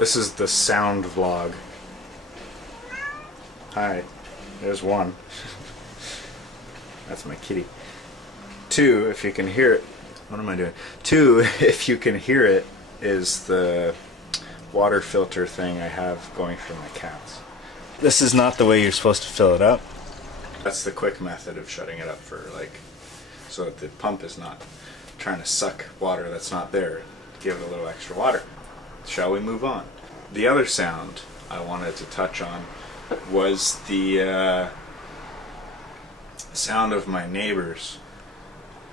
This is the sound vlog. Hi, there's one. That's my kitty. Two, if you can hear it. What am I doing? Two, if you can hear it, is the water filter thing I have going for my cats. This is not the way you're supposed to fill it up. That's the quick method of shutting it up for, like, so that the pump is not trying to suck water that's not there. Give it a little extra water. Shall we move on? The other sound I wanted to touch on was the sound of my neighbors.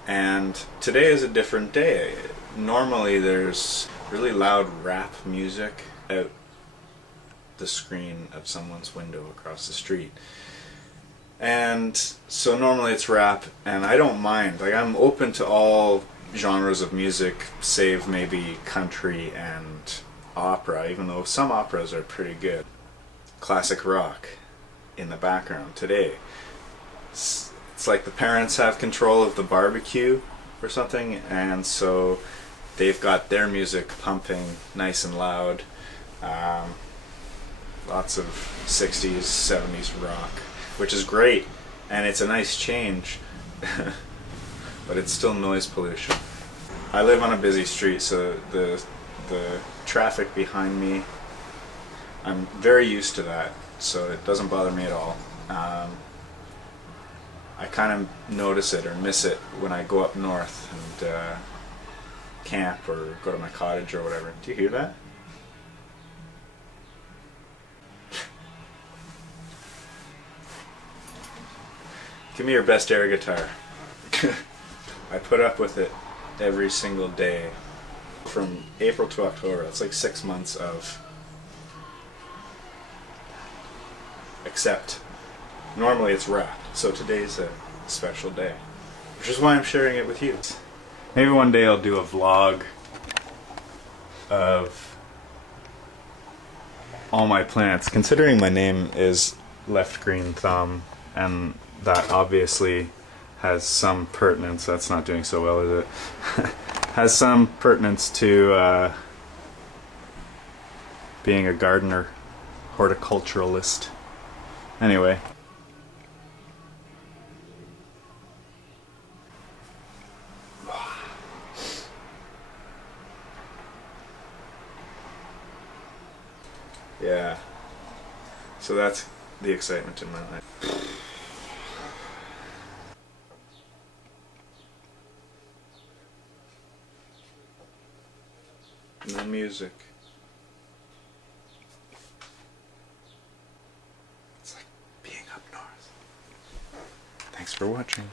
And today is a different day. Normally there's really loud rap music out the screen of someone's window across the street. And so normally it's rap, and I don't mind. Like, I'm open to all genres of music, save maybe country and opera, even though some operas are pretty good. Classic rock in the background today. It's like the parents have control of the barbecue or something, and so they've got their music pumping nice and loud. Lots of 60s, 70s rock, which is great, and it's a nice change, but it's still noise pollution. I live on a busy street, so the traffic behind me, I'm very used to that, so it doesn't bother me at all. I kind of notice it or miss it when I go up north and camp or go to my cottage or whatever. Do you hear that? Give me your best air guitar. I put up with it every single day from April to October. It's like 6 months of except normally it's rap, so today's a special day, which is why I'm sharing it with you. Maybe one day I'll do a vlog of all my plants, considering my name is Left Green Thumb, and that obviously has some pertinence. That's not doing so well, is it? Has some pertinence to being a gardener, horticulturalist. Anyway. Yeah. So that's the excitement in my life. No music. It's like being up north. Thanks for watching.